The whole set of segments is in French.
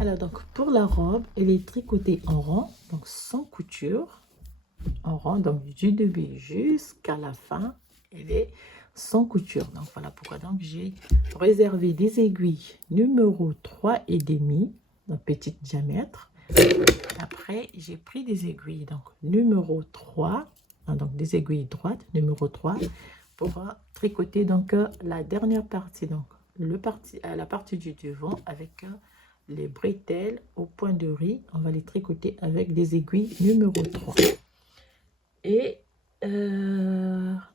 Alors, donc, pour la robe, elle est tricotée en rang, donc sans couture, en rang, donc du début jusqu'à la fin, elle est sans couture. Donc, voilà pourquoi donc j'ai réservé des aiguilles numéro 3 et demi, donc petit diamètre. Après, j'ai pris des aiguilles, donc numéro 3, hein, donc des aiguilles droites, numéro 3, pour tricoter donc la dernière partie, donc la partie du devant avec les bretelles au point de riz. On va les tricoter avec des aiguilles numéro 3. Et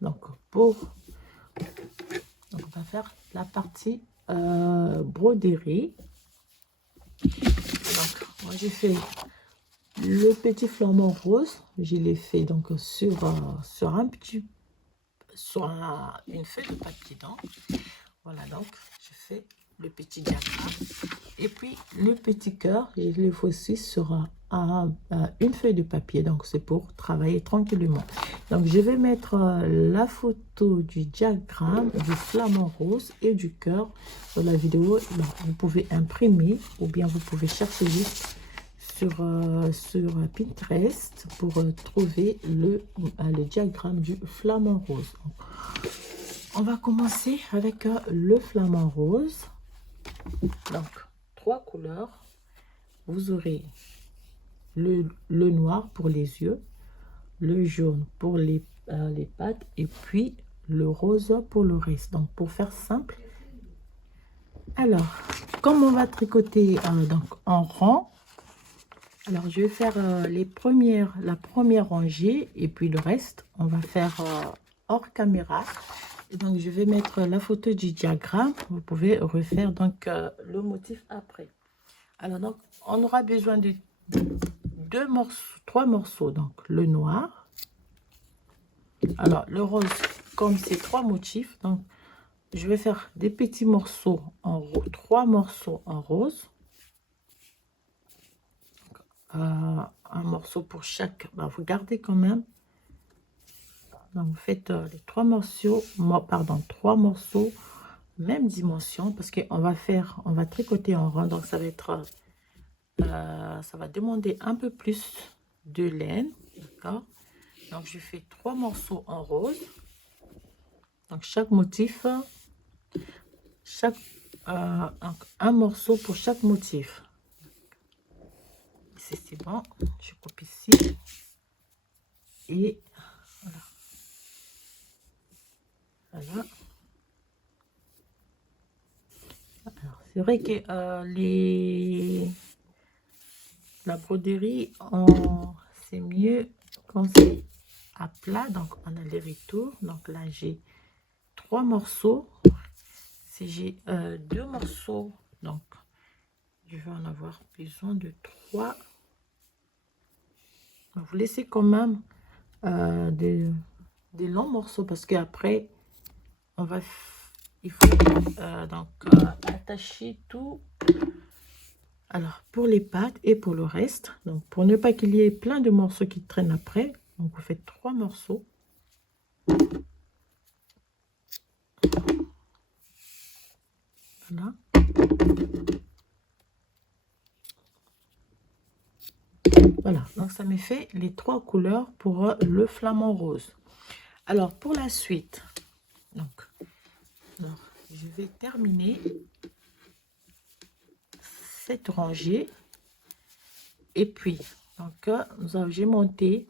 donc, on va faire la partie broderie. Donc, moi, j'ai fait le petit flamant rose. Je l'ai fait donc sur une feuille de papier. Donc, voilà, donc, je fais le petit diagramme. Et puis, le petit cœur, je le fais aussi sur une feuille de papier. Donc, c'est pour travailler tranquillement. Donc, je vais mettre la photo du diagramme, du flamant rose et du cœur dans la vidéo. Donc, vous pouvez imprimer ou bien vous pouvez chercher juste sur Pinterest pour trouver le diagramme du flamant rose. On va commencer avec le flamant rose. Donc, 3 couleurs. Vous aurez le noir pour les yeux, le jaune pour les pattes et puis le rose pour le reste. Donc, pour faire simple, alors, comme on va tricoter donc en rang, alors je vais faire la première rangée et puis le reste, on va faire hors caméra. Et donc, je vais mettre la photo du diagramme. Vous pouvez refaire donc le motif après. Alors, donc, on aura besoin de 3 morceaux. Donc, le noir. Alors, le rose, comme c'est 3 motifs, donc, je vais faire des petits morceaux en rose, 3 morceaux en rose. Un morceau pour chaque. Ben, vous gardez quand même. Donc, vous faites les 3 morceaux, trois morceaux, même dimension, parce qu'on va tricoter en rond, donc ça va être, ça va demander un peu plus de laine, d'accord? Donc, je fais 3 morceaux en rose. Donc, chaque motif, un morceau pour chaque motif. Ici, c'est bon. Je coupe ici. Et voilà. Voilà. Alors, c'est vrai que la broderie, c'est mieux quand c'est à plat. Donc, on a les retours. Donc, là, j'ai 3 morceaux. Si j'ai 2 morceaux, donc, je vais en avoir besoin de 3. Vous laissez quand même des longs morceaux parce qu'après, il faut donc attacher tout. Alors, pour les pattes et pour le reste, donc pour ne pas qu'il y ait plein de morceaux qui traînent après, donc vous faites 3 morceaux. Voilà. Voilà, donc ça me fait les 3 couleurs pour le flamant rose. Alors, pour la suite, donc, je vais terminer cette rangée. Et puis, donc, j'ai monté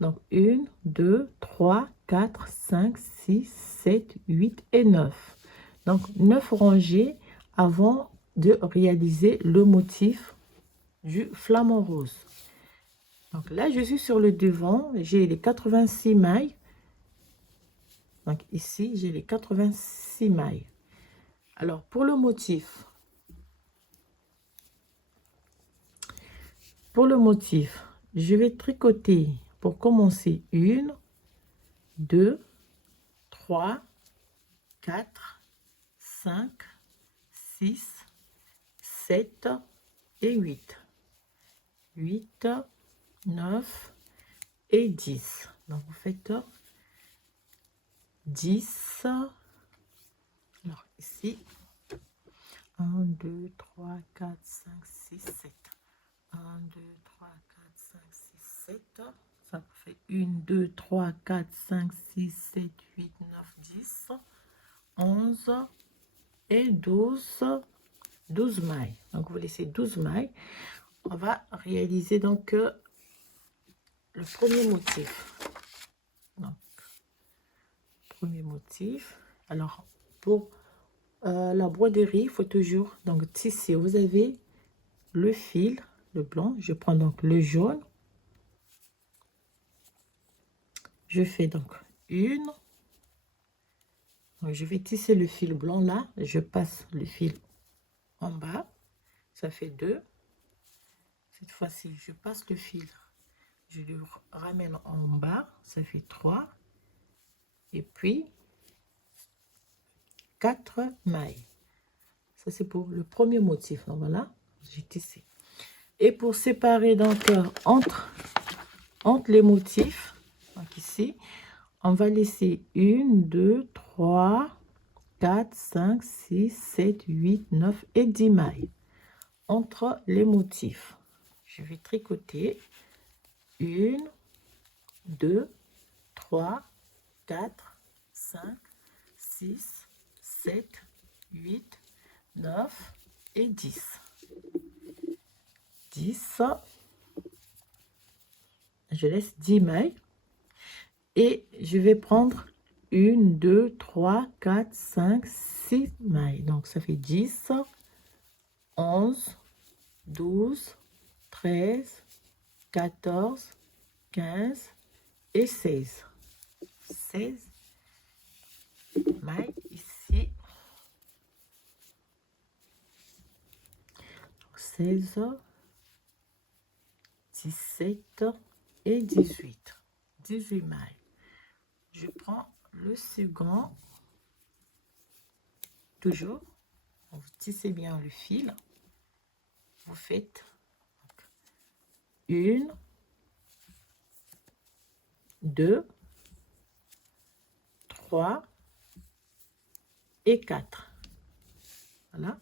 donc 1, 2, 3, 4, 5, 6, 7, 8 et 9. Donc, 9 rangées avant de réaliser le motif du flamant rose. Donc là, je suis sur le devant, j'ai les 86 mailles. Donc ici, j'ai les 86 mailles. Alors, pour le motif, je vais tricoter pour commencer 1, 2, 3, 4, 5, 6, 7 et 8. 8, 9 et 10. Donc, vous faites 10. Alors, ici, 1, 2, 3, 4, 5, 6, 7. 1, 2, 3, 4, 5, 6, 7. Ça fait 1, 2, 3, 4, 5, 6, 7, 8, 9, 10, 11 et 12. 12 mailles. Donc, vous laissez 12 mailles. On va réaliser donc le premier motif. Donc, premier motif. Alors, pour la broderie, il faut toujours donc tisser. Vous avez le fil, le blanc. Je prends donc le jaune. Je fais donc une. Donc, je vais tisser le fil blanc là. Je passe le fil en bas. Ça fait 2. Cette fois-ci, je passe le fil. Je le ramène en bas. Ça fait 3. Et puis 4 mailles. Ça, c'est pour le premier motif. Donc, voilà, j'ai tissé. Et pour séparer donc entre les motifs, donc ici, on va laisser 1, 2, 3, 4, 5, 6, 7, 8, 9 et 10 mailles entre les motifs. Je vais tricoter 1, 2, 3, 4, 5, 6, 7, 8, 9 et 10. 10. Je laisse 10 mailles. Et je vais prendre 1, 2, 3, 4, 5, 6 mailles. Donc, ça fait 10, 11, 12, 13, 14, 15 et 16. 16 mailles ici. 16, 17 et 18. 18 mailles. Je prends le second. Toujours, vous tissez bien le fil. Vous faites 1, 2, 3 et 4. Voilà.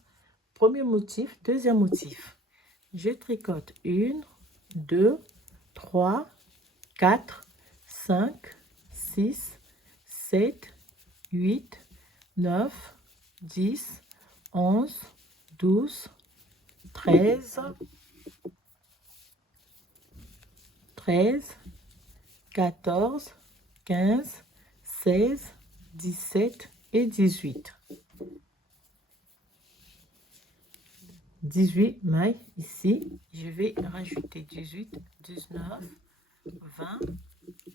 Premier motif, deuxième motif. Je tricote 1, 2, 3, 4, 5, 6, 7, 8, 9, 10, 11, 12, 13, 14, 15, 16, 17 et 18. 18 mailles ici. Je vais rajouter 18, 19, 20,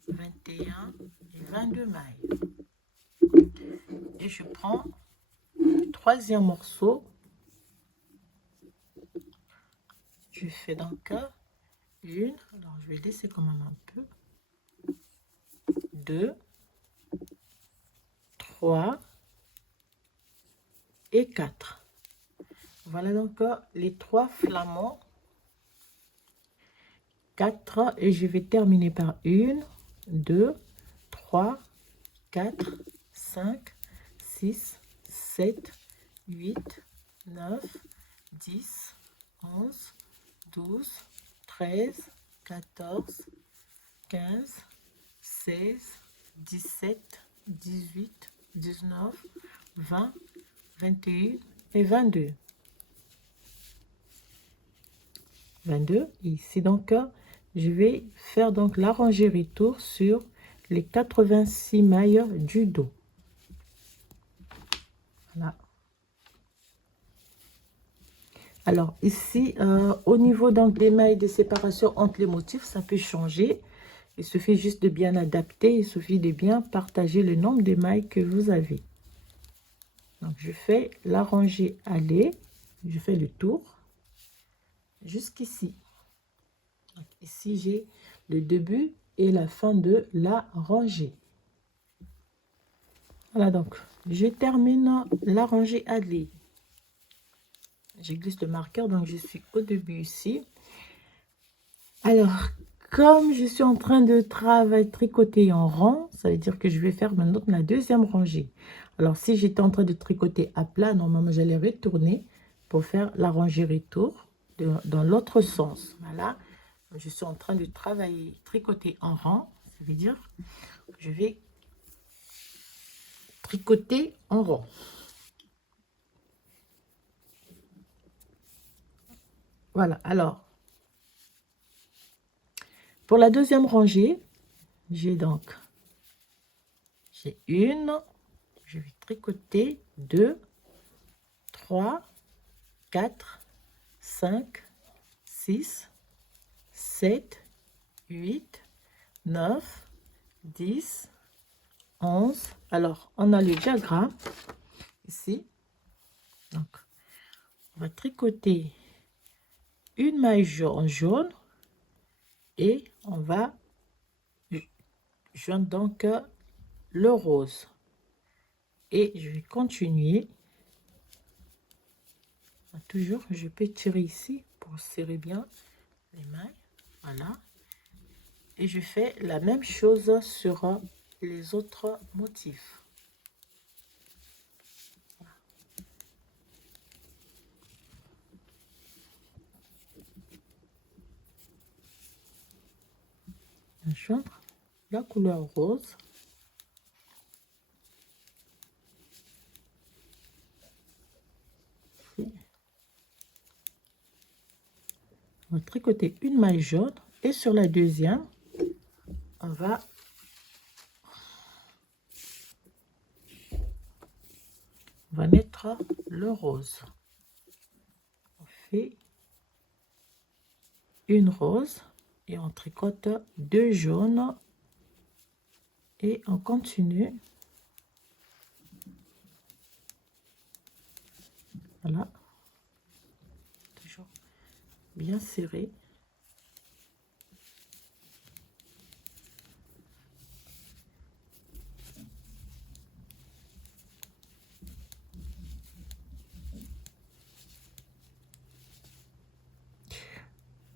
21 et 22 mailles. Et je prends le troisième morceau. Je fais donc une. Alors, je vais laisser quand même un peu. 2, 3 et 4. Voilà donc les 3 flamants. 4 et je vais terminer par 1, 2, 3, 4, 5, 6, 7, 8, 9, 10, 11, 12, 13, 14, 15, 16, 17, 18, 19, 20, 21 et 22. 22. Ici, donc, je vais faire donc la rangée retour sur les 86 mailles du dos. Voilà. Alors, ici, au niveau donc des mailles de séparation entre les motifs, ça peut changer. Il suffit juste de bien adapter. Il suffit de bien partager le nombre de mailles que vous avez. Donc, je fais la rangée aller. Je fais le tour jusqu'ici. Ici, j'ai le début et la fin de la rangée. Voilà, donc, je termine la rangée aller. Je glisse le marqueur, donc je suis au début ici. Alors, comme je suis en train de tricoter en rang, ça veut dire que je vais faire maintenant la deuxième rangée. Alors, si j'étais en train de tricoter à plat, normalement, j'allais retourner. pour faire la rangée retour dans l'autre sens. Voilà, je suis en train de travailler, tricoter en rang, ça veut dire que je vais tricoter en rond. Voilà, alors, pour la deuxième rangée, j'ai une, je vais tricoter 2, 3, 4, 5, 6, 7, 8, 9, 10, 11. Alors, on a le diagramme ici. Donc, on va tricoter une maille jaune et on va joindre donc le rose. Et je vais continuer. Toujours, je peux tirer ici pour serrer bien les mailles. Voilà. Et je fais la même chose sur les autres motifs. Joindre la couleur rose. On va tricoter une maille jaune et sur la deuxième, on va mettre le rose. On fait une rose et on tricote 2 jaunes et on continue. Voilà, toujours bien serré.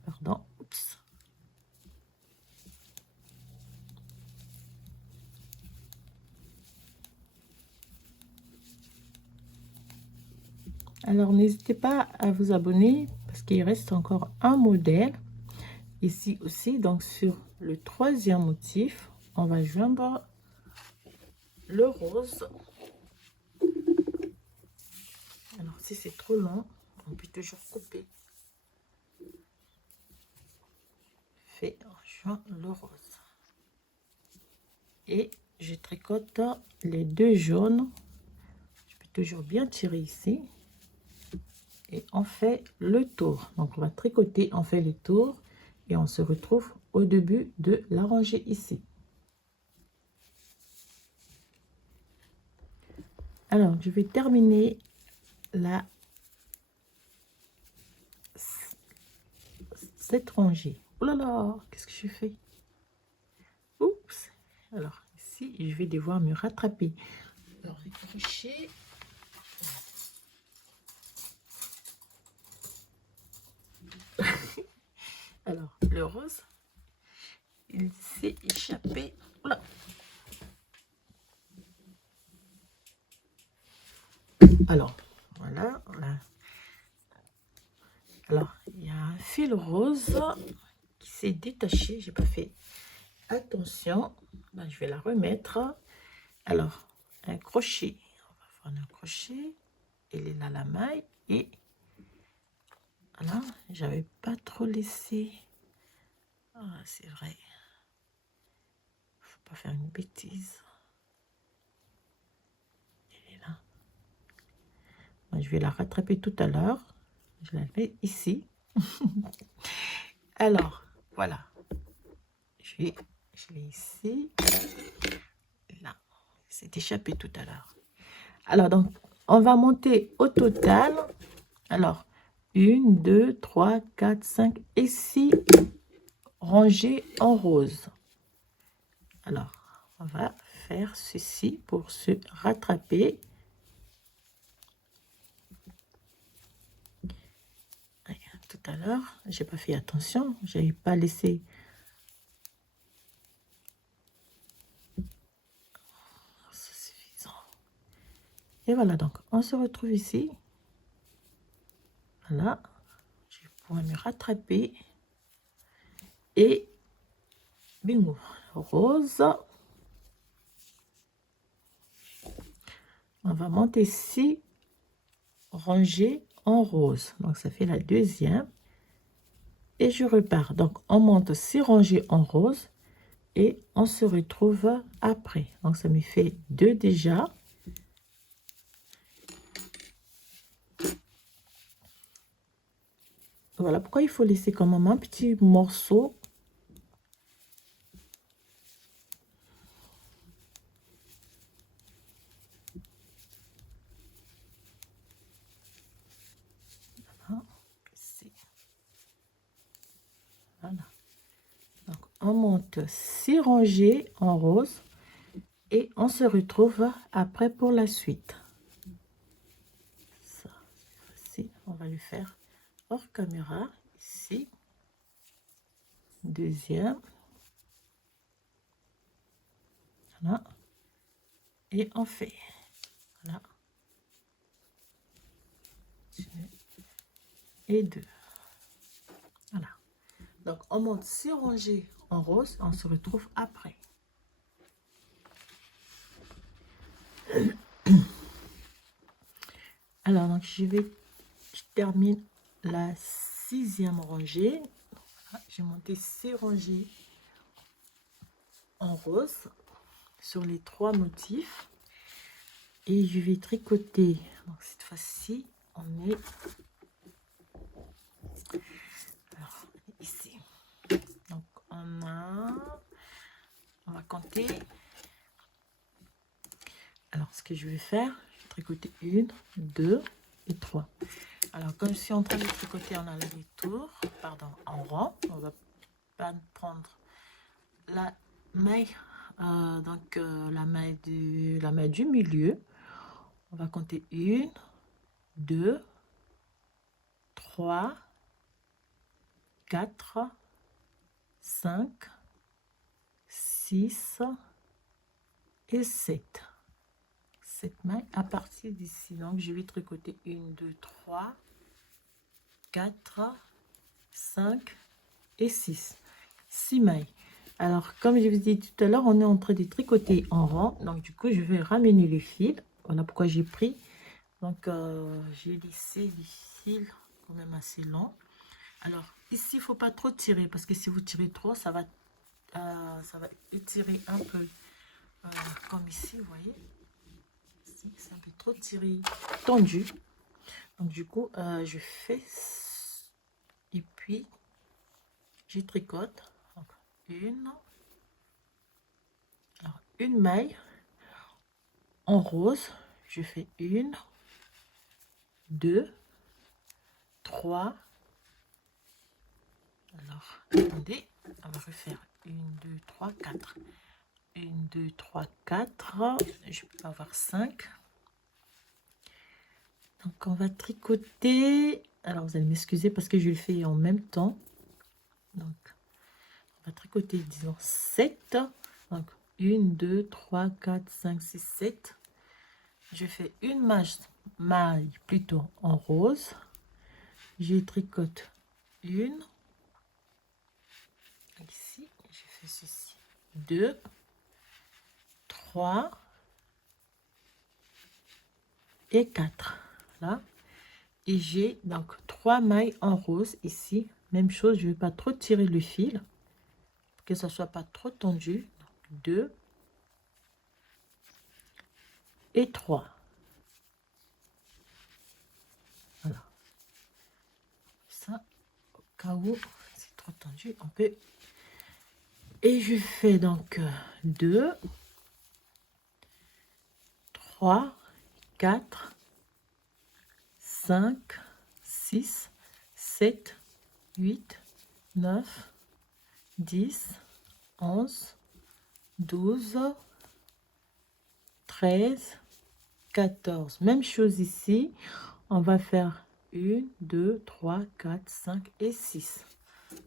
Pardon, oups. Alors, n'hésitez pas à vous abonner parce qu'il reste encore un modèle ici aussi. Donc, sur le troisième motif, on va joindre le rose. Alors, si c'est trop long, on peut toujours couper. Fait, on joint le rose. Et je tricote les 2 jaunes. Je peux toujours bien tirer ici. Et on fait le tour. Donc, on va tricoter, on fait le tour. Et on se retrouve au début de la rangée ici. Alors, je vais terminer cette rangée. Oh là là, qu'est-ce que je fais? Oups. Alors, ici, je vais devoir me rattraper. Alors, les crochets. Alors, le rose, il s'est échappé. Oula. Alors, voilà. Alors, il y a un fil rose qui s'est détaché. J'ai pas fait attention. Là, je vais la remettre. Alors, un crochet. On va faire un crochet. Elle est là, la maille. Et voilà, j'avais pas trop laissé. Ah, c'est vrai. Faut pas faire une bêtise. Elle est là. Moi, je vais la rattraper tout à l'heure. Je la mets ici. Alors, voilà. Je l'ai ici. Là. C'est échappé tout à l'heure. Alors, donc, on va monter au total. Alors, 1, 2, 3, 4, 5 et 6 rangées en rose. Alors, on va faire ceci pour se rattraper. Tout à l'heure, j'ai pas fait attention, j'avais pas laissé. C'est suffisant. Et voilà, donc on se retrouve ici. Voilà. Je vais pouvoir me rattraper. Et bingo, rose. On va monter 6 rangées en rose. Donc, ça fait la deuxième. Et je repars. Donc, on monte 6 rangées en rose. Et on se retrouve après. Donc, ça me fait 2 déjà. Voilà pourquoi il faut laisser quand même un petit morceau. Voilà. Ici. Voilà. Donc, on monte 6 rangées en rose. Et on se retrouve après pour la suite. Ça, ici, on va le faire hors caméra. Ici. Deuxième. Voilà. Et on fait. Voilà. Et 2. Voilà. Donc, on monte 6 rangées en rose. On se retrouve après. Alors, donc, je termine la 6e rangée. Voilà, j'ai monté 6 rangées en rose sur les 3 motifs. Et je vais tricoter. Donc, cette fois-ci, on est alors, ici. Donc, on va compter. Alors, ce que je vais faire, je vais tricoter 1, 2 et 3. Alors, comme je suis en train de tricoter en aller-retour, pardon, en rang, on va pas prendre la maille, la maille du milieu. On va compter 1, 2, 3, 4, 5, 6 et 7. 7 mailles à partir d'ici. Donc, je vais tricoter 1, 2, 3, 4, 5 et 6. 6 mailles. Alors, comme je vous ai dit tout à l'heure, on est en train de tricoter en rang. Donc, du coup, je vais ramener le fil. Voilà pourquoi j'ai pris. Donc, j'ai lissé les fils quand même assez long. Alors, ici, il ne faut pas trop tirer parce que si vous tirez trop, ça va étirer un peu. Comme ici, vous voyez. Ici, c'est un peu trop tiré, tendu. Donc, du coup, je fais et puis je tricote. Donc, une maille en rose. Je fais 1, 2, 3. Alors, attendez, on va refaire 1, 2, 3, 4. 1, 2, 3, 4. Je peux avoir 5. Donc, on va tricoter. Alors, vous allez m'excuser parce que je le fais en même temps. Donc, on va tricoter, disons, 7. Donc, 1, 2, 3, 4, 5, 6, 7. Je fais une maille plutôt en rose. Je tricote une. Ici, je fais ceci. 2, 3 et 4. Là. Et j'ai donc 3 mailles en rose ici. Même chose, je ne vais pas trop tirer le fil. Pour que ça ne soit pas trop tendu. 2 et 3. Voilà. Ça, au cas où c'est trop tendu, on peut. Et je fais donc 2, 3, 4, 5, 6, 7, 8, 9, 10, 11, 12, 13, 14. Même chose ici. On va faire 1, 2, 3, 4, 5 et 6.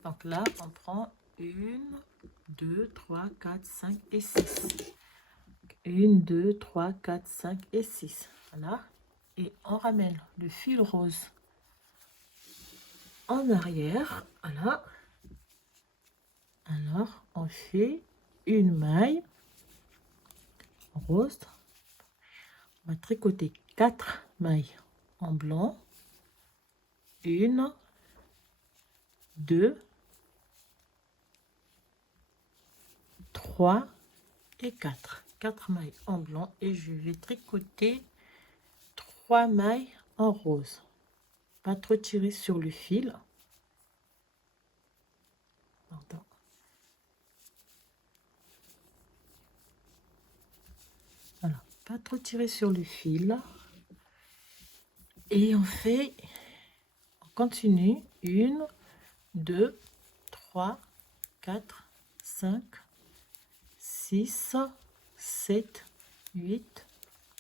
Donc là, on prend 1, 2, 3, 4, 5 et 6. 1, 2, 3, 4, 5 et 6. Voilà. Et on ramène le fil rose en arrière. Voilà. Alors, on fait une maille rose. On va tricoter 4 mailles en blanc. 1, 2, 3 et 4. 4 mailles en blanc et je vais tricoter 3 mailles en rose. Pas trop tirer sur le fil. Pardon. Voilà, pas trop tirer sur le fil. Et on continue. 1, 2, 3, 4, 5, 6, 7, 8,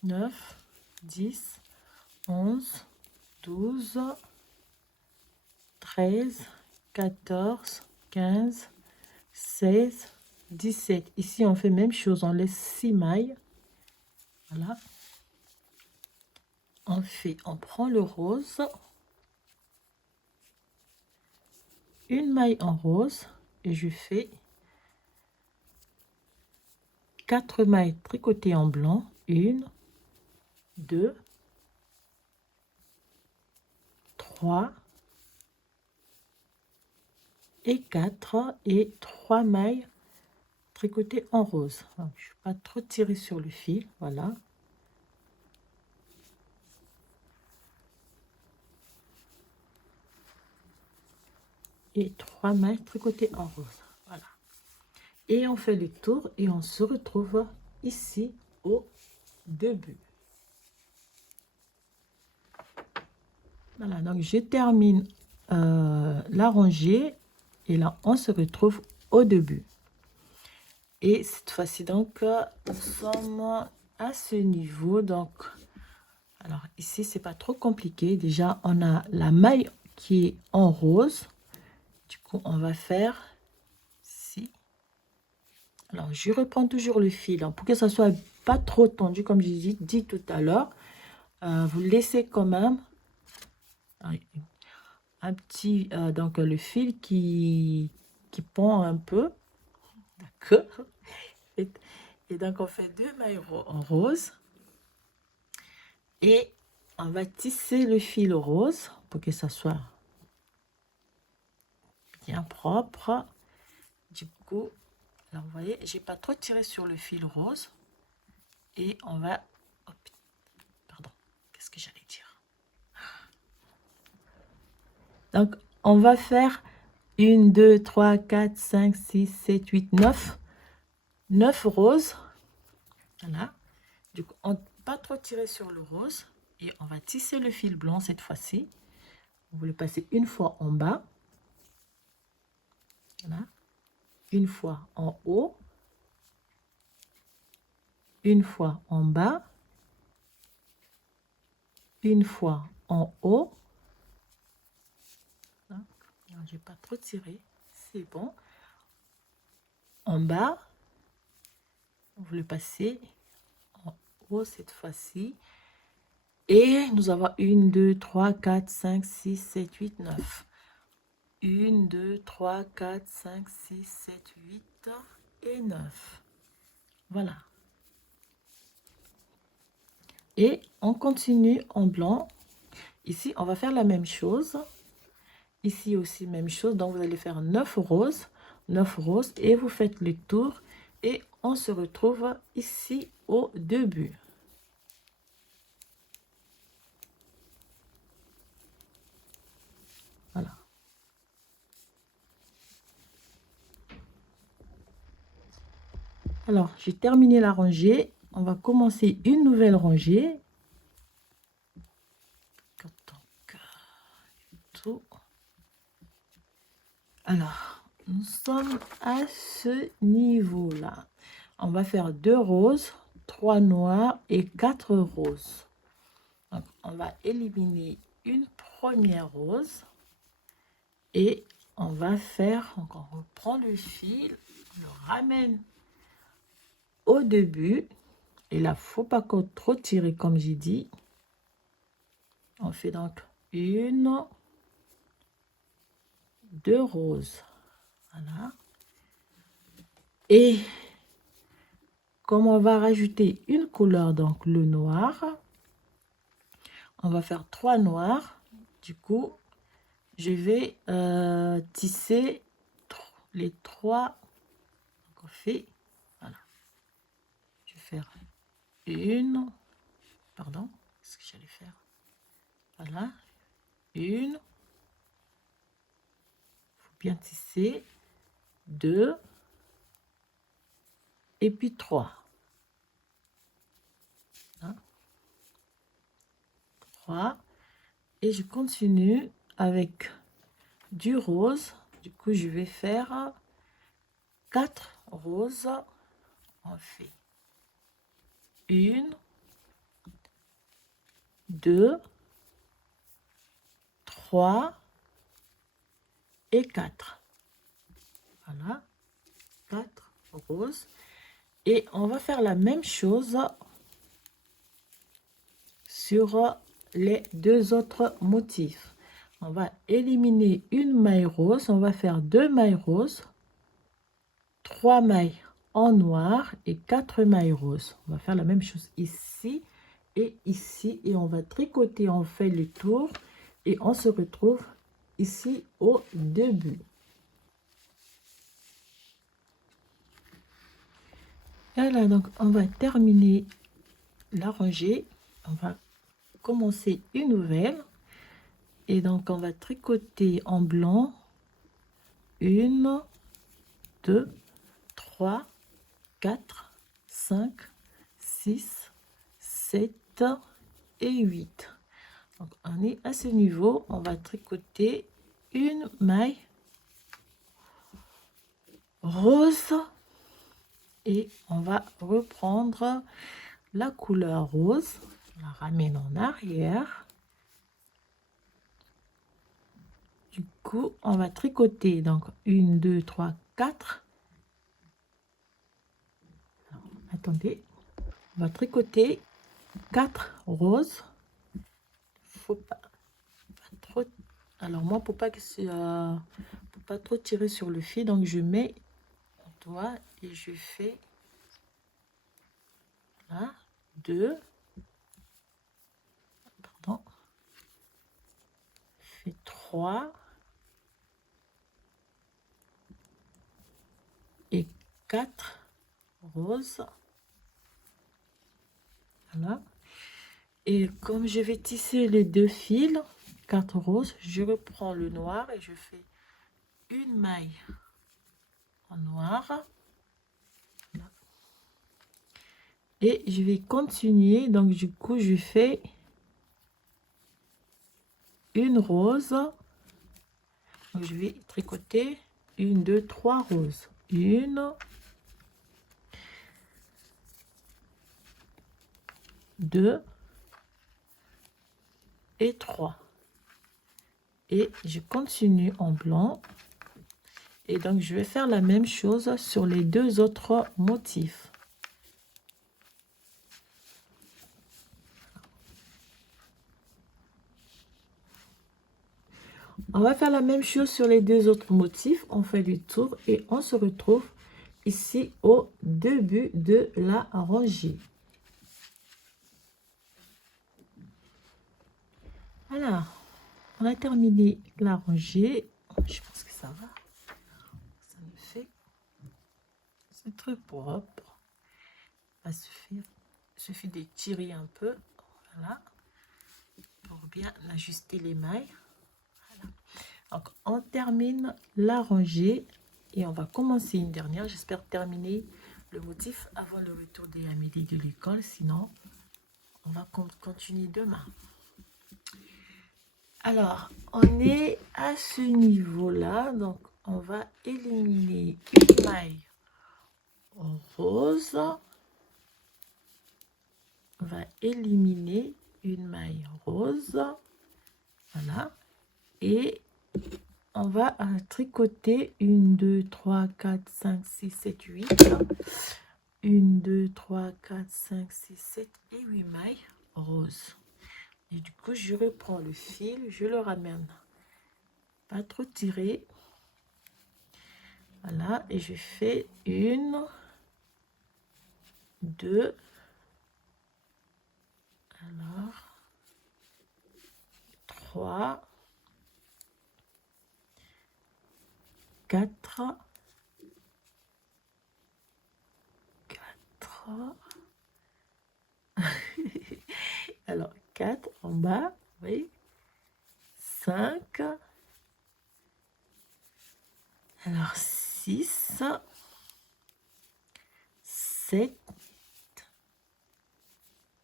9, 10, 11, 12, 13, 14, 15, 16, 17. Ici, on fait même chose. On laisse 6 mailles. Voilà. On prend le rose. Une maille en rose. Et je fais 4 mailles tricotées en blanc. 1, 2, 3 et 4 et 3 mailles tricotées en rose. Donc, je ne vais pas trop tirer sur le fil. Voilà. Et 3 mailles tricotées en rose. Voilà. Et on fait le tour et on se retrouve ici au début. Voilà, donc je termine la rangée et là on se retrouve au début. Et cette fois-ci donc nous sommes à ce niveau. Donc alors ici c'est pas trop compliqué. Déjà on a la maille qui est en rose. Du coup on va faire ici. Alors je reprends toujours le fil hein, pour que ça soit pas trop tendu comme j'ai dit tout à l'heure. Vous laissez quand même un petit donc le fil qui pend un peu, d'accord. Et donc on fait 2 mailles en rose et on va tisser le fil rose pour que ça soit bien propre. Du coup là vous voyez j'ai pas trop tiré sur le fil rose et on va pardon, qu'est-ce que j'allais dire. Donc on va faire 1, 2, 3, 4, 5, 6, 7, 8, 9 roses. Voilà. Du coup, on ne pas trop tirer sur le rose. Et on va tisser le fil blanc cette fois-ci. Vous le passez une fois en bas. Voilà. Une fois en haut. Une fois en bas. Une fois en haut. Voilà. Je n'ai pas trop tiré. C'est bon. En bas. Vous le passez en haut cette fois-ci. Et nous avons 1, 2, 3, 4, 5, 6, 7, 8, 9. 1, 2, 3, 4, 5, 6, 7, 8 et 9. Voilà. Et on continue en blanc. Ici, on va faire la même chose. Ici aussi, même chose. Donc, vous allez faire 9 roses. 9 roses et vous faites le tour. Et on se retrouve ici au début. Voilà. Alors, j'ai terminé la rangée. On va commencer une nouvelle rangée. Alors, nous sommes à ce niveau-là. On va faire 2 roses, 3 noirs et 4 roses. Donc, on va éliminer une première rose. Et on va faire, donc on reprend le fil, on le ramène au début. Et là, faut pas trop tirer comme j'ai dit. On fait donc 1, 2 roses. Voilà. Et comme on va rajouter une couleur, donc le noir, on va faire 3 noirs. Du coup, je vais tisser les 3. Donc on fait, voilà. Je vais faire une, pardon, qu'est-ce que j'allais faire? Voilà, une, faut bien tisser, 2, et puis 3. Hein? 3. Et je continue avec du rose. Du coup, je vais faire 4 roses. On fait 1, 2, 3 et 4. Voilà, 4 roses. Et on va faire la même chose sur les 2 autres motifs. On va éliminer une maille rose. On va faire 2 mailles roses, 3 mailles en noir et 4 mailles roses. On va faire la même chose ici et ici. Et on va tricoter, on fait le tour. Et on se retrouve ici au début. Voilà, donc on va terminer la rangée. On va commencer une nouvelle. Et donc on va tricoter en blanc 1, 2, 3, 4, 5, 6, 7 et 8. Donc on est à ce niveau, on va tricoter une maille rose et on va reprendre la couleur rose. On la ramène en arrière. Du coup, on va tricoter donc 1, 2, 3, 4. Alors, attendez, on va tricoter 4 roses. Faut pas trop. Alors moi, pour pas trop tirer sur le fil, donc je mets mon doigt et je fais là 2. Pardon. Je fais 3 et 4 roses. Voilà. Et comme je vais tisser les 2 fils, 4 roses, je reprends le noir et je fais une maille en noir. Voilà. Et je vais continuer, donc du coup je fais une rose. Donc, je vais tricoter 1, 2, 3 roses. 1, 2 et 3. Et je continue en blanc. Et donc, je vais faire la même chose sur les 2 autres motifs. On va faire la même chose sur les 2 autres motifs. On fait du tour et on se retrouve ici au début de la rangée. Voilà, on a terminé la rangée. Je pense que ça va. Ça me fait... C'est très propre. Ça suffit d'étirer un peu. Voilà. Pour bien ajuster les mailles. Voilà. Donc, on termine la rangée. Et on va commencer une dernière. J'espère terminer le motif avant le retour d'Amélie de l'école. Sinon, on va continuer demain. Alors, on est à ce niveau-là. Donc, on va éliminer une maille rose. On va éliminer une maille rose. Voilà. Et on va tricoter 1, 2, 3, 4, 5, 6, 7, 8. 1, 2, 3, 4, 5, 6, 7 et 8 mailles roses. Et du coup, je reprends le fil, je le ramène. Pas trop tirer. Voilà, et je fais 1, 2, alors 3, 4, 4, alors 4 en bas, oui, 5, alors 6, 7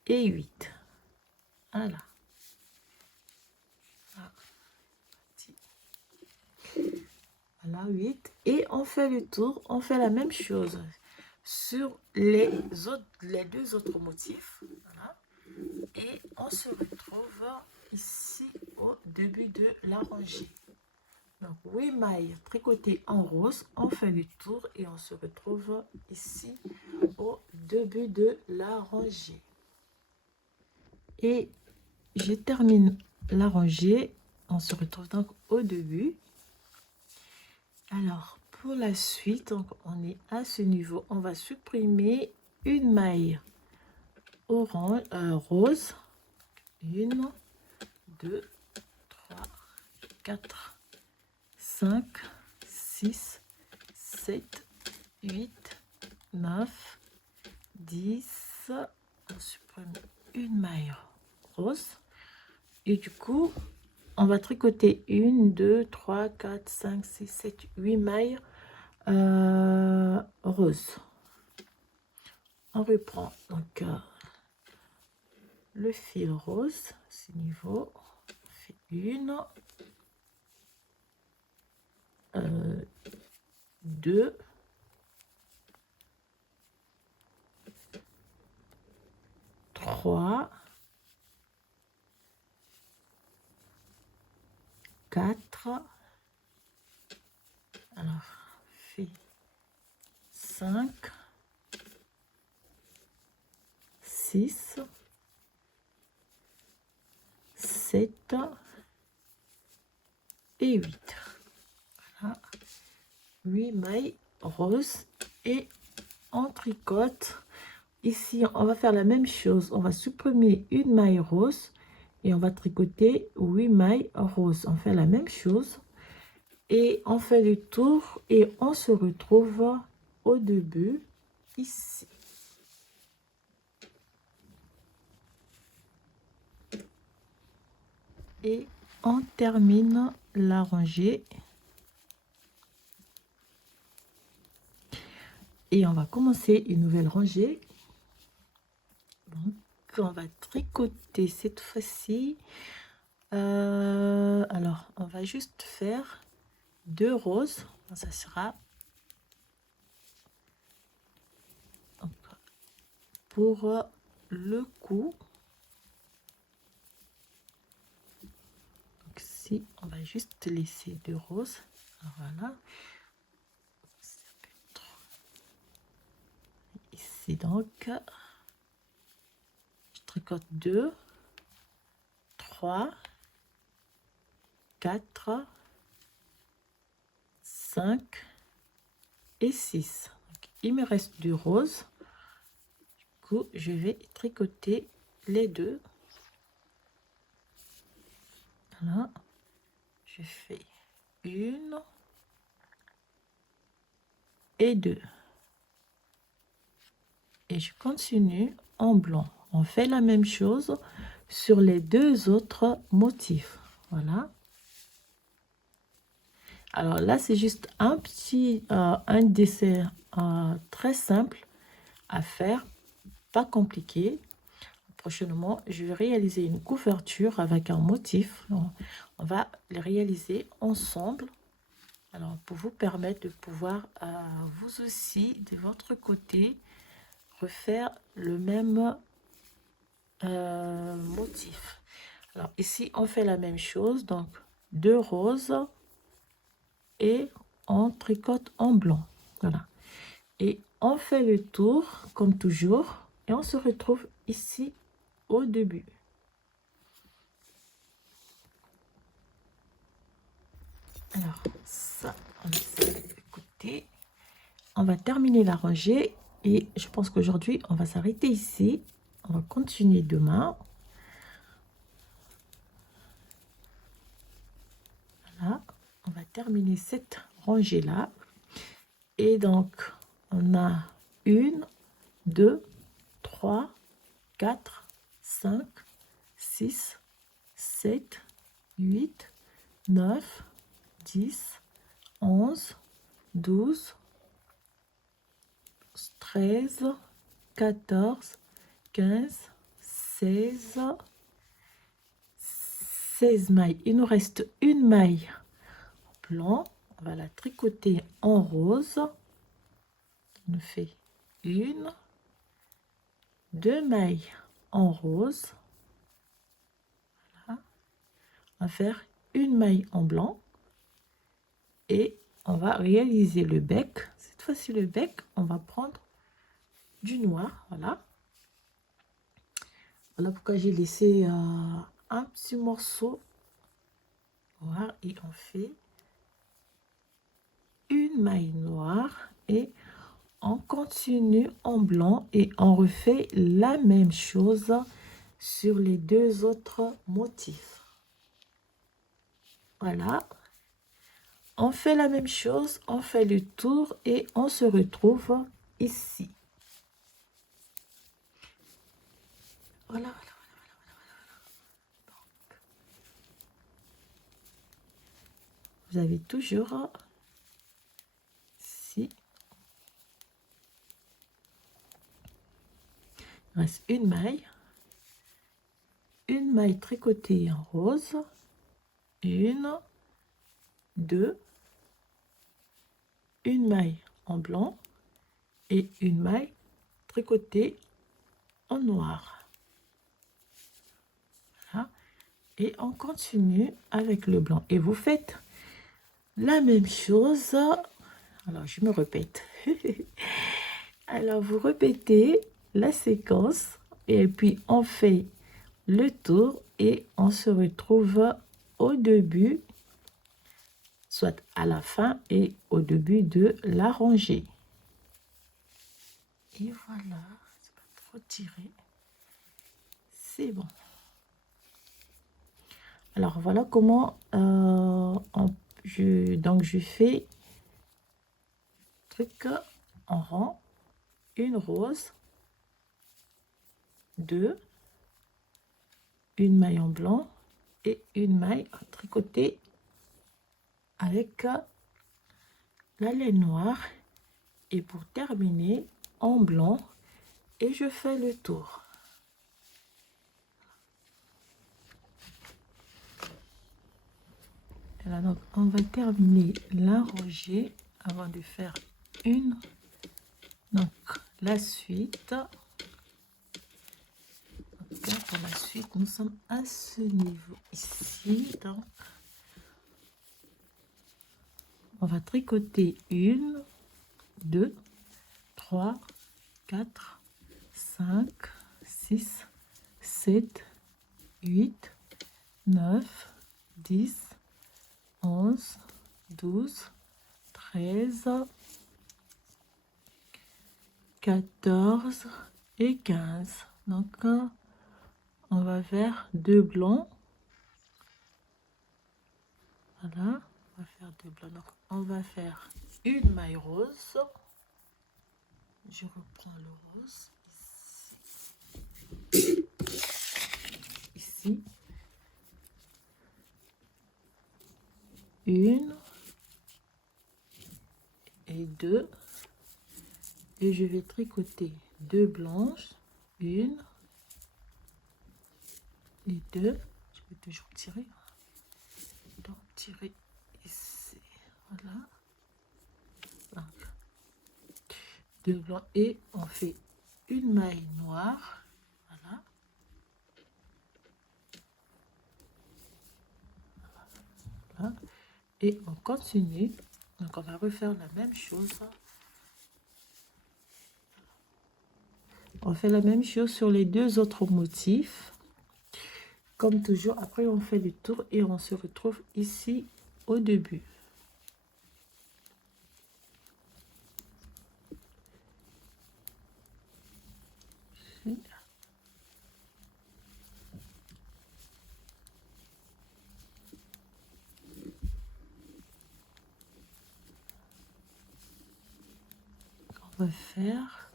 et 8. Voilà. Voilà, 8. Et on fait le tour, on fait la même chose sur les deux autres motifs. Voilà. Et on se retrouve ici au début de la rangée. Donc 8 mailles tricotées en rose, on fait le tour et on se retrouve ici au début de la rangée. Et je termine la rangée, on se retrouve donc au début. Alors pour la suite, donc on est à ce niveau, on va supprimer une maille orange, rose. 1, 2, 3, 4, 5, 6, 7, 8, 9, 10. On supprime une maille rose. Et du coup, on va tricoter 1, 2, 3, 4, 5, 6, 7, 8 mailles roses. On reprend donc le fil rose, à ce niveau. On fait 1, 2, 3, 4, alors fait 5, 6, 7 et 8. Voilà. 8 mailles roses et on tricote. Ici, on va faire la même chose. On va supprimer une maille rose et on va tricoter 8 mailles roses. On fait la même chose et on fait le tour et on se retrouve au début ici. Et on termine la rangée. Et on va commencer une nouvelle rangée. Donc, on va tricoter cette fois-ci. Alors, on va juste faire 2 roses. Ça sera donc, pour le cou. Donc, ici, on va juste laisser 2 roses. Voilà. Ici, donc, je tricote 2, 3, 4, 5 et 6. Donc, il me reste 2 roses. Du coup, je vais tricoter les 2. Voilà. Je fais 1 et 2. Et je continue en blanc. On fait la même chose sur les 2 autres motifs. Voilà. Alors là, c'est juste un petit un dessin très simple à faire, pas compliqué. Prochainement, je vais réaliser une couverture avec un motif. On va les réaliser ensemble. Alors, pour vous permettre de pouvoir, vous aussi, de votre côté, refaire le même motif. Alors, ici, on fait la même chose. Donc, 2 roses et on tricote en blanc. Voilà. Et on fait le tour, comme toujours. Et on se retrouve ici au début. Alors, ça, on essaie de côté. On va terminer la rangée et je pense qu'aujourd'hui, on va s'arrêter ici. On va continuer demain. Voilà, on va terminer cette rangée-là. Et donc, on a 1, 2, 3, 4, 5, 6, 7, 8, 9, 10, 11, 12, 13, 14, 15, 16, 16 mailles. Il nous reste une maille blanc. On va la tricoter en rose. On nous fait 1, 2 mailles en rose. Voilà. On va faire une maille en blanc et on va réaliser le bec. Cette fois-ci, le bec, on va prendre du noir. Voilà. Voilà pourquoi j'ai laissé un petit morceau. Voilà, et on fait une maille noire et on continue en blanc et on refait la même chose sur les deux autres motifs. Voilà, on fait la même chose, on fait le tour et on se retrouve ici. Voilà, voilà. Donc, vous avez toujours ici, il reste une maille tricotée en rose, 1, 2, une maille en blanc et une maille tricotée en noir. Voilà. Et on continue avec le blanc et vous faites la même chose. Alors je me répète. Alors vous répétez la séquence et puis on fait le tour et on se retrouve au début, soit à la fin et au début de la rangée. Et voilà, c'est pas trop tiré, c'est bon. Alors voilà comment je fais truc en rang, une rose, 2, une maille en blanc et une maille tricotée avec la laine noire et pour terminer en blanc et je fais le tour. Voilà, donc on va terminer la rangée avant de faire donc la suite. Donc, pour la suite, nous sommes à ce niveau ici. Donc, on va tricoter 1, 2, 3, 4, 5, 6, 7, 8, 9, 10, 11, 12, 13, 14 et 15. Donc, on va faire 2 blancs. Voilà, on va faire 2 blancs. Donc, on va faire une maille rose. Je reprends le rose ici. Ici. 1 et 2. Et je vais tricoter 2 blanches. 1 et 2. Je vais toujours tirer. Donc, tirer ici. Voilà. Donc, 2 blancs et on fait une maille noire. Voilà. Voilà. Et on continue. Donc, on va refaire la même chose. On fait la même chose sur les deux autres motifs. Comme toujours, après on fait le tour et on se retrouve ici au début. ici. On va faire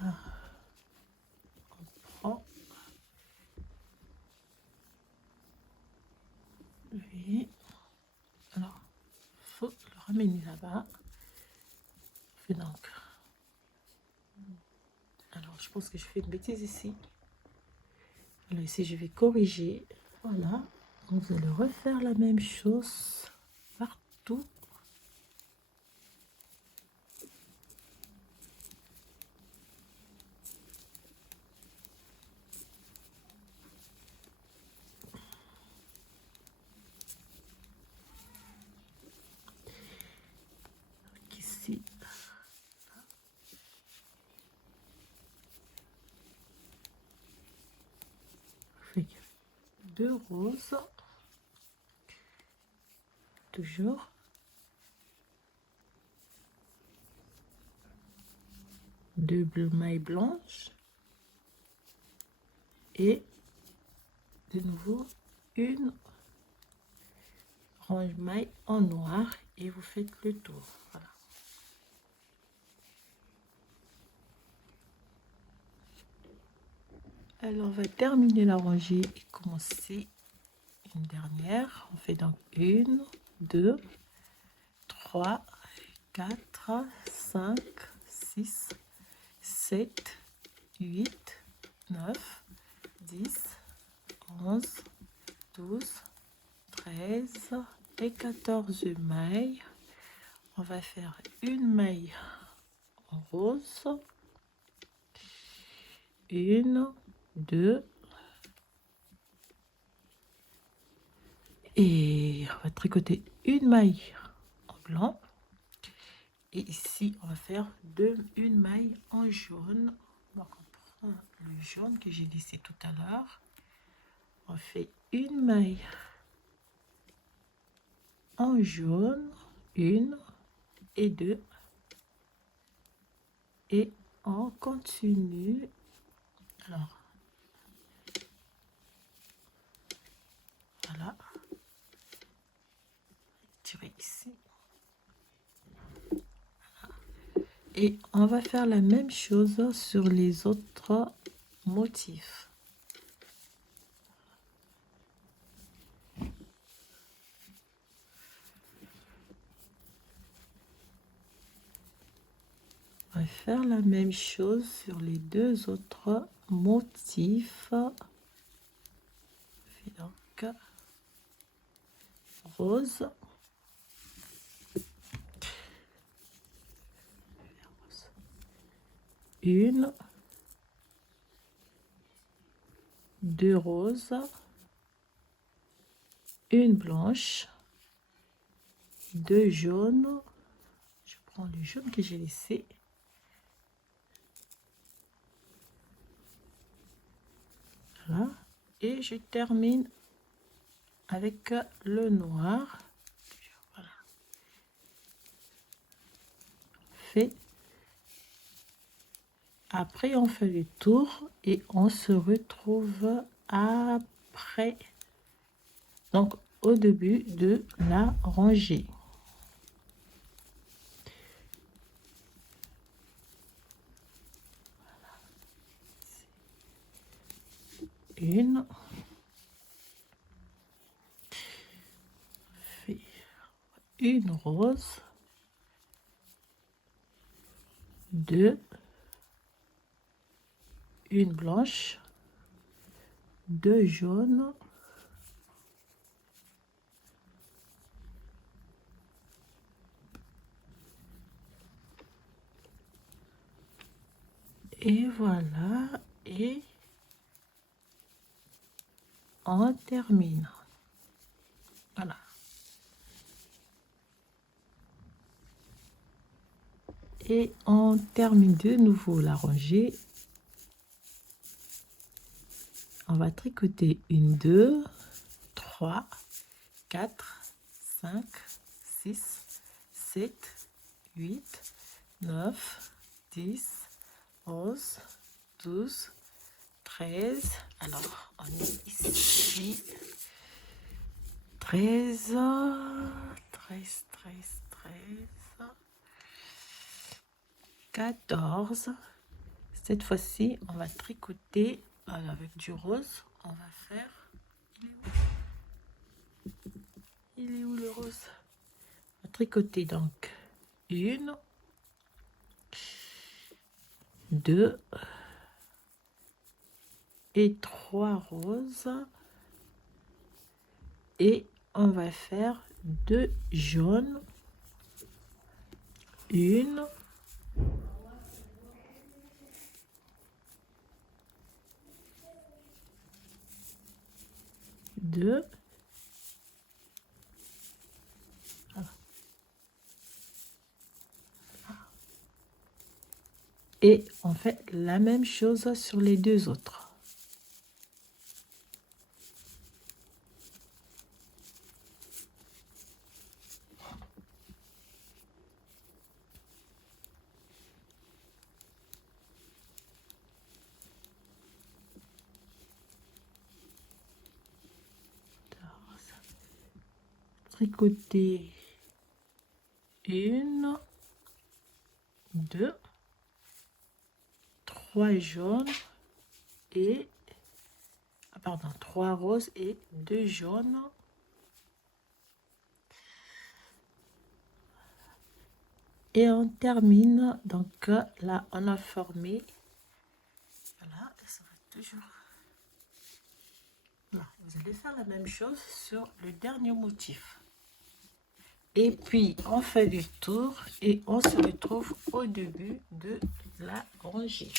là, on prend lui, alors faut le ramener là-bas. Donc, alors je pense que je fais une bêtise ici. Alors ici je vais corriger, voilà. Vous allez refaire la même chose partout. Donc ici. Fait 2 roses. Toujours. 2 mailles blanches. Et de nouveau une range maille en noir et vous faites le tour. Voilà. Alors on va terminer la rangée et commencer une dernière. On fait donc 1, 2, 3, 4, 5, 6, 7, 8, 9, 10, 11, 12, 13 et 14 mailles. On va faire une maille en rose, 1, 2 et on va tricoter une maille en blanc. Et ici, on va faire une maille en jaune. Donc, on prend le jaune que j'ai laissé tout à l'heure. On fait une maille en jaune, 1 et 2. Et on continue. Alors, voilà. Tirer ici. Et on va faire la même chose sur les autres motifs. On va faire la même chose sur les 2 autres motifs. Donc, rose. Une, 2 roses, une blanche, 2 jaunes. Je prends le jaune que j'ai laissé. Voilà. Et je termine avec le noir. Voilà. Fait. Après, on fait le tour et on se retrouve après. Donc, au début de la rangée. Une. Une rose. 2. Une blanche, 2 jaunes, et voilà, et on termine. Voilà. Et on termine de nouveau la rangée. On va tricoter 1, 2, 3, 4, 5, 6, 7, 8, 9, 10, 11, 12, 13. Alors, on est ici. 13, 13, 13, 13, 14. Cette fois-ci, on va tricoter avec du rose. On va faire... Il est où le rose? On va tricoter donc 1, 2 et 3 roses. Et on va faire 2 jaunes. 1, 2. Et on fait la même chose sur les 2 autres. Tricoter 1, 2, 3 jaunes et... pardon, 3 roses et 2 jaunes. Et on termine, donc là on a formé, voilà, ça va toujours, là, vous allez faire la même chose sur le dernier motif. Et puis on fait le tour et on se retrouve au début de la rangée.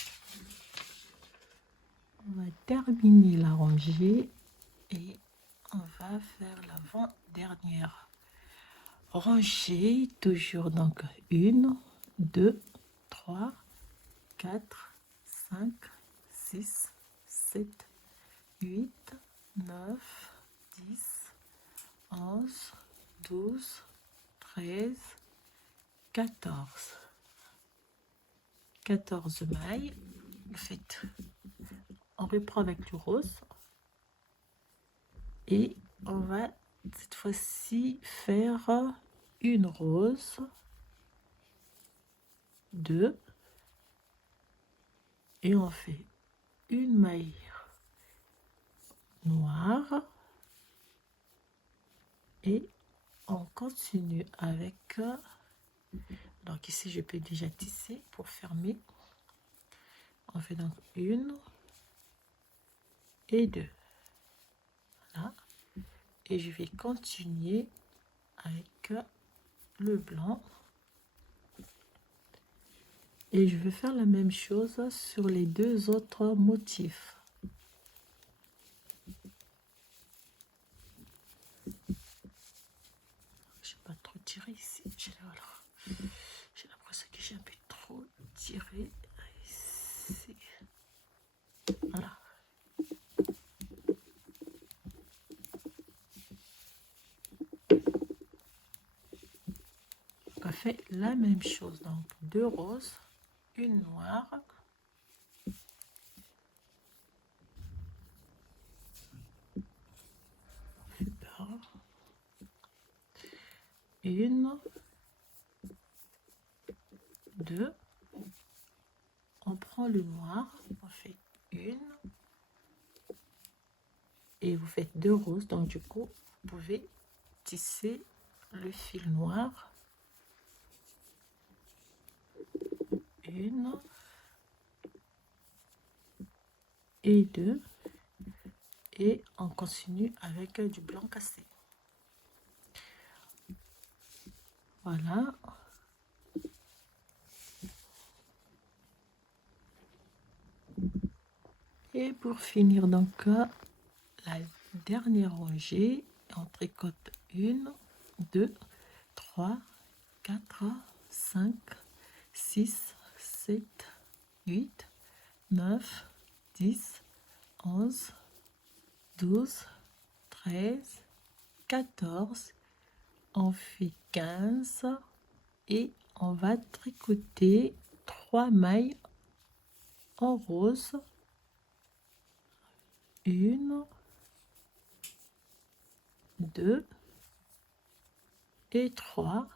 On va terminer la rangée et on va faire l'avant-dernière rangée, toujours donc 1, 2, 3, 4, 5, 6, 7, 8, 9, 10, 11, 12, 13, 14. 14 mailles. Vous faites, on reprend avec le rose et on va cette fois-ci faire une rose, 2 et on fait une maille noire et on continue avec, donc ici je peux déjà tisser pour fermer. On fait donc 1 et 2, voilà, et je vais continuer avec le blanc et je vais faire la même chose sur les 2 autres motifs. Je n'ai pas trop tiré ici, j'ai l'impression que j'ai un peu trop tiré ici, voilà. On fait la même chose, donc 2 roses, une noire, une, 2, on prend le noir, on fait une et vous faites 2 roses, donc du coup vous pouvez tisser le fil noir, 1 et 2 et on continue avec du blanc cassé. Voilà. Et pour finir donc la dernière rangée, on tricote 1, 2, 3, 4, 5, 6, 7, 8, 9, 10, 11, 12, 13, 14, on fait 15, et on va tricoter 3 mailles en rose. 1, 2 et 3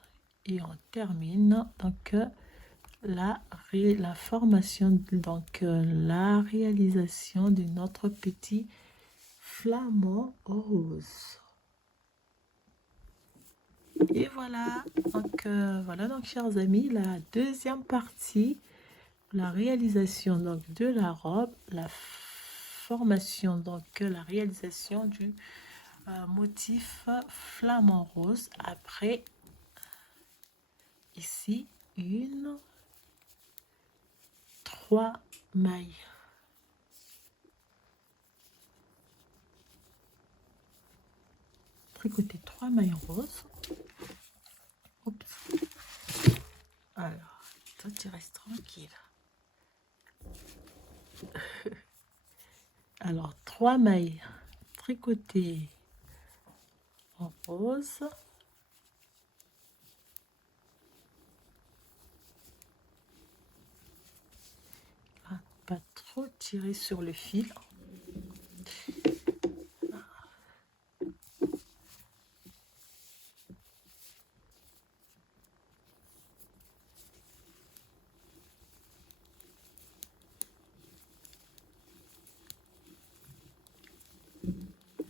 et on termine donc la formation, donc la réalisation de notre petit flamant rose. Et voilà donc chers amis, la deuxième partie, la réalisation donc de la robe, la formation, donc la réalisation du motif flamant rose. Après, ici, 3 mailles. Tricoter 3 mailles roses. Oups. Alors, toi tu restes tranquille. Alors, 3 mailles tricotées en rose. Ah, pas trop tirer sur le fil.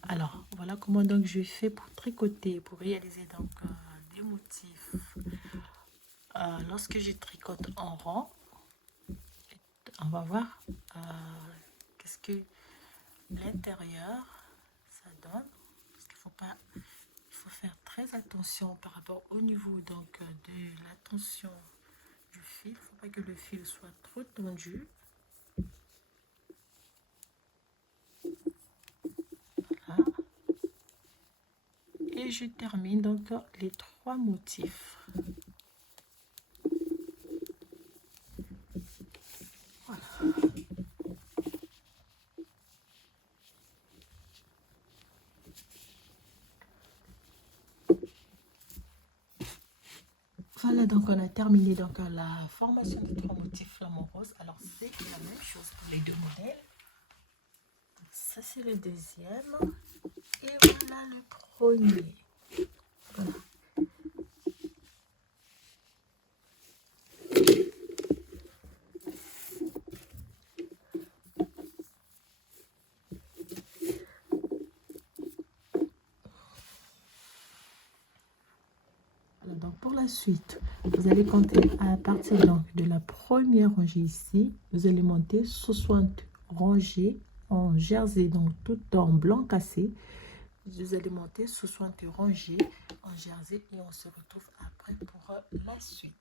Alors, voilà comment donc je fais pour tricoter, pour réaliser donc des motifs. Lorsque je tricote en rang, on va voir qu'est-ce que l'intérieur ça donne. Parce qu'il faut faire très attention par rapport au niveau donc de la tension du fil. Il ne faut pas que le fil soit trop tendu. Voilà. Et je termine donc les 3 motifs. Voilà. Voilà, donc on a terminé donc la formation des 3 motifs flamant rose. Alors c'est la même chose pour les 2 modèles. Donc, ça c'est le deuxième. Et voilà le premier. Voilà. Donc pour la suite, vous allez compter à partir donc de la première rangée ici, vous allez monter 60 rangées en jersey, donc tout en blanc cassé. Vous allez monter 60 rangées en jersey et on se retrouve après pour la suite.